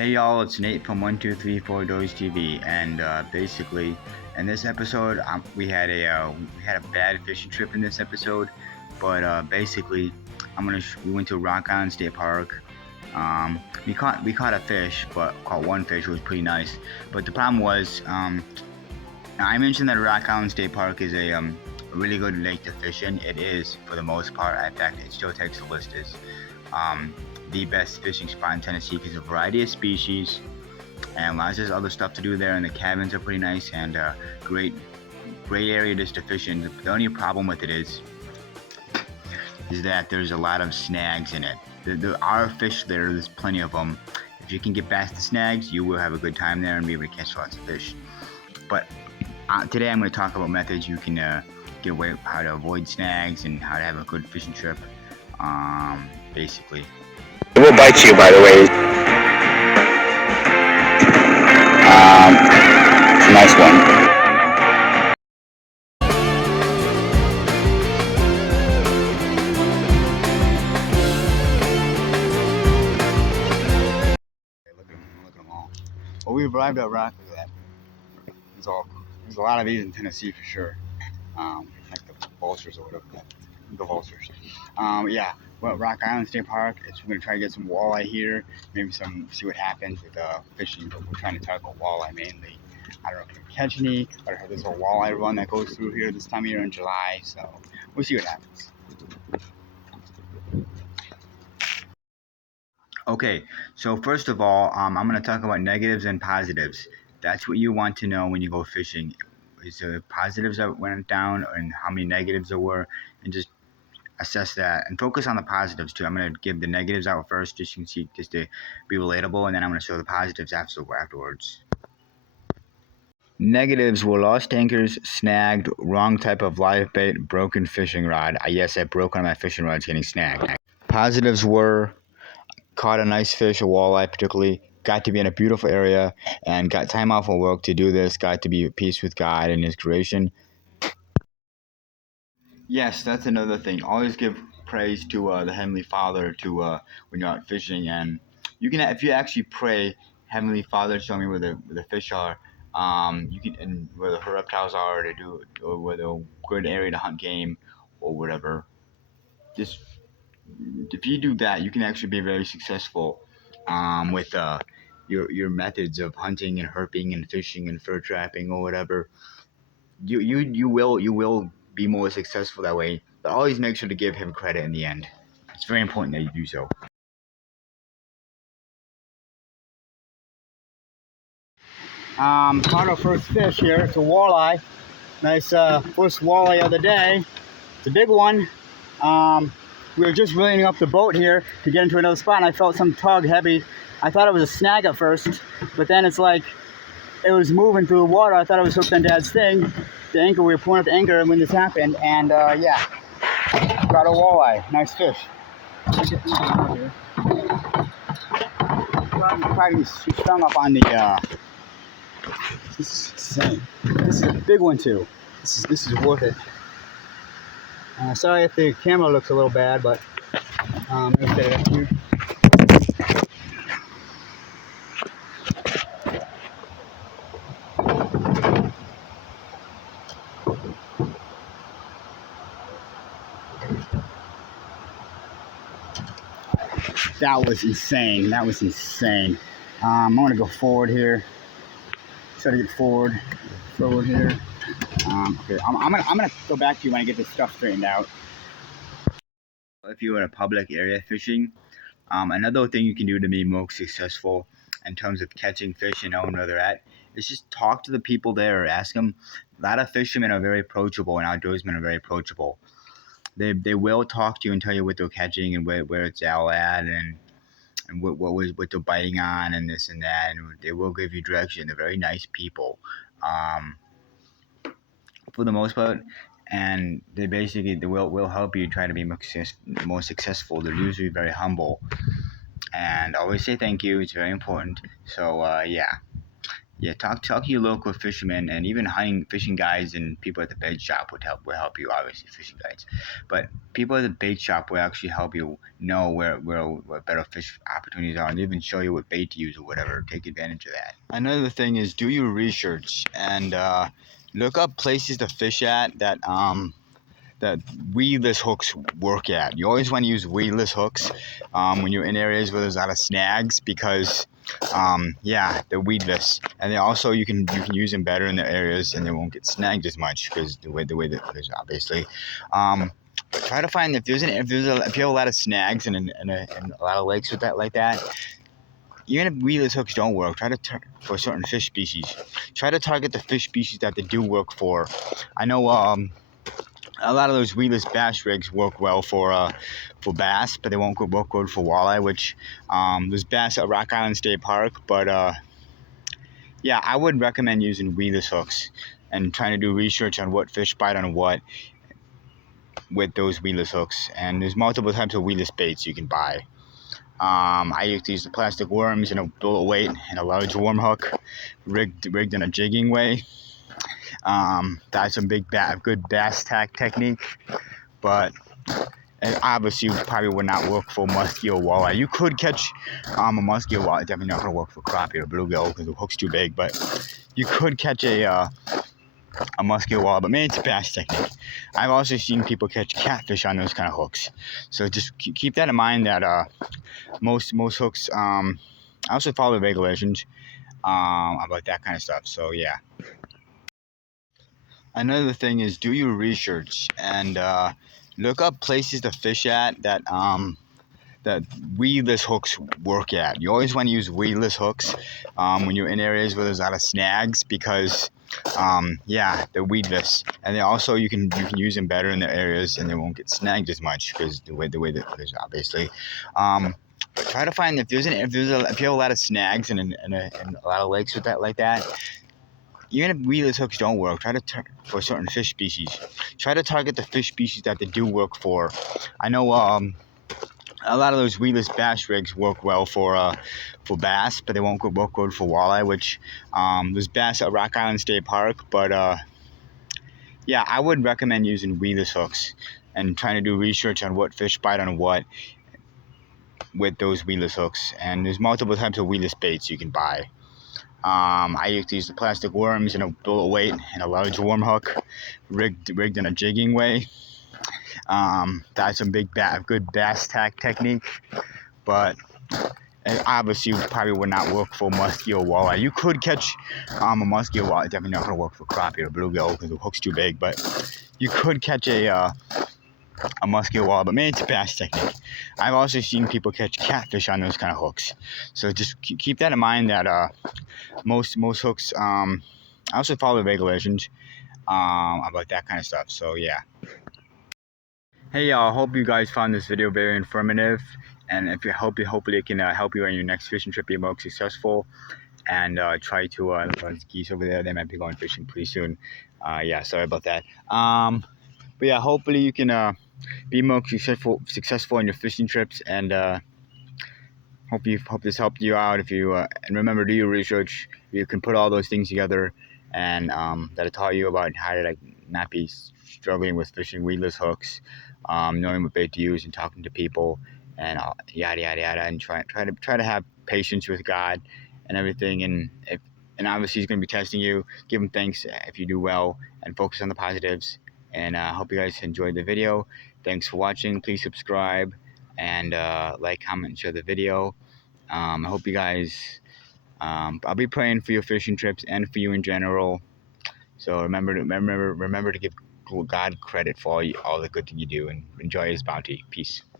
Hey y'all, it's Nate from 1234 Doge TV, and basically, in this episode, we had a bad fishing trip in this episode, but basically, we went to Rock Island State Park. We caught a fish, but caught one fish, which was pretty nice. But the problem was, I mentioned that Rock Island State Park is a really good lake to fish in. It is for the most part. In fact, it still takes the list as um, the best fishing spot in Tennessee because of a variety of species and lots of other stuff to do there. And the cabins are pretty nice and great area just to fish in. The only problem with it is that there's a lot of snags in it. There are fish there. There's plenty of them. If you can get past the snags, you will have a good time there and be able to catch lots of fish. But today I'm going to talk about methods you can get away, how to avoid snags and how to have a good fishing trip. Basically. It will bite you, by the way. It's a nice one. Look at them all. Well, we've arrived at Rock. Look at that. There's a lot of these in Tennessee for sure. Like the vultures or whatever. The vultures. Yeah. Well, Rock Island State Park. We're gonna try to get some walleye here. Maybe see what happens with fishing. But we're trying to tackle walleye mainly. I don't know if we can catch any, but I heard there's a walleye run that goes through here this time of year in July. So we'll see what happens. Okay, so first of all, I'm going to talk about negatives and positives. That's what you want to know when you go fishing. Is the positives that went down and how many negatives there were, and just assess that and focus on the positives too. I'm going to give the negatives out first, just so you can see, just to be relatable, and then I'm going to show the positives afterwards. Negatives were lost anchors, snagged, wrong type of live bait, broken fishing rod. Yes, I broke one of my fishing rods getting snagged. Positives were caught a nice fish, a walleye particularly, got to be in a beautiful area, and got time off of work to do this, got to be at peace with God and His creation. Yes, that's another thing. Always give praise to the Heavenly Father when you're out fishing, and you can, if you actually pray, Heavenly Father, show me where the fish are. You can, and where the reptiles are to do, or where the good area to hunt game, or whatever. Just if you do that, you can actually be very successful with your methods of hunting and herping and fishing and fur trapping or whatever. You will be more successful that way. But always make sure to give him credit in the end. It's very important that you do so. Caught our first fish here. It's a walleye. Nice first walleye of the day. It's a big one. We were just reeling up the boat here to get into another spot, and I felt some tug heavy. I thought it was a snag at first, but then it's like it was moving through the water. I thought it was hooked on Dad's thing, the anchor. We were pulling up the anchor when this happened, and yeah, got a walleye. Nice fish. Probably strung up on the. This is insane. This is a big one too. This is worth it. Sorry if the camera looks a little bad, but that was insane. That was insane. I'm going to go forward here. Try to get forward here. Okay, I'm gonna go back to you when I get this stuff straightened out. If you're in a public area fishing, another thing you can do to be most successful in terms of catching fish and knowing where they're at is just talk to the people there. Ask them. A lot of fishermen are very approachable, and outdoorsmen are very approachable. They will talk to you and tell you what they're catching and where it's all at and what they're biting on and this and that, and they will give you direction. They're very nice people. For the most part, and they will help you try to be more successful. They're usually very humble and always say thank you. It's very important. So yeah, Yeah, talk to your local fishermen and even hunting fishing guides and people at the bait shop will help you, obviously fishing guides, but people at the bait shop will actually help you know where better fish opportunities are and even show you what bait to use or whatever. Take advantage of that. Another thing is do your research and look up places to fish at that weedless hooks work at. You always want to use weedless hooks when you're in areas where there's a lot of snags because, yeah, they're weedless, and they also you can use them better in the areas and they won't get snagged as much because the way that there's obviously. But try to find if you have a lot of snags and a lot of lakes with that like that. Even if weedless hooks don't work, try to for certain fish species. Try to target the fish species that they do work for. I know a lot of those weedless bass rigs work well for bass, but they won't work good for walleye. Which there's bass at Rock Island State Park, but yeah, I would recommend using weedless hooks and trying to do research on what fish bite on what with those weedless hooks. And there's multiple types of weedless baits you can buy. I used to use the plastic worms and a bullet weight and a large worm hook, rigged in a jigging way. That's a good bass tack technique, but it obviously probably would not work for muskie or walleye. You could catch a muskie or walleye. Definitely not going to work for crappie or bluegill because the hook's too big. But you could catch a muskie or walleye. But mainly it's a bass technique. I've also seen people catch catfish on those kind of hooks. So just keep that in mind. That most hooks. I also follow the regulations about that kind of stuff. So yeah. Another thing is do your research and look up places to fish at that weedless hooks work at. You always want to use weedless hooks when you're in areas where there's a lot of snags because, yeah, they're weedless, and they also you can use them better in the areas and they won't get snagged as much because the way that there's obviously. But try to find if you have a lot of snags and a lot of lakes with that like that. Even if weedless hooks don't work, try to for certain fish species. Try to target the fish species that they do work for. I know a lot of those weedless bass rigs work well for bass, but they won't work good for walleye. Which there's bass at Rock Island State Park, but yeah, I would recommend using weedless hooks and trying to do research on what fish bite on what with those weedless hooks. And there's multiple types of weedless baits you can buy. I used to use the plastic worms and a bullet weight and a large worm hook, rigged in a jigging way. That's a good bass tack technique, but it obviously probably would not work for muskie or walleye. You could catch a muskie or walleye. Definitely not going to work for crappie or bluegill because the hook's too big. But you could catch a muskie or walleye, but mainly it's a bass technique. I've also seen people catch catfish on those kind of hooks. So just keep that in mind. That most hooks. I also follow the regulations about that kind of stuff. So yeah. Hey y'all, hope you guys found this video very informative, and if you hopefully it can help you on your next fishing trip be more successful, and try to those geese over there, they might be going fishing pretty soon. Yeah, sorry about that. But yeah, hopefully you can be more successful in your fishing trips, and hope this helped you out. If you and remember, do your research. You can put all those things together, and that I taught you about how to not be struggling with fishing weedless hooks, knowing what bait to use, and talking to people, and yada yada yada, and try to have patience with God and everything. And obviously He's going to be testing you. Give Him thanks if you do well, and focus on the positives. And I hope you guys enjoyed the video. Thanks for watching. Please subscribe and like, comment, and share the video. I hope you guys. I'll be praying for your fishing trips and for you in general. So remember to give God credit for all the good thing you do, and enjoy His bounty. Peace.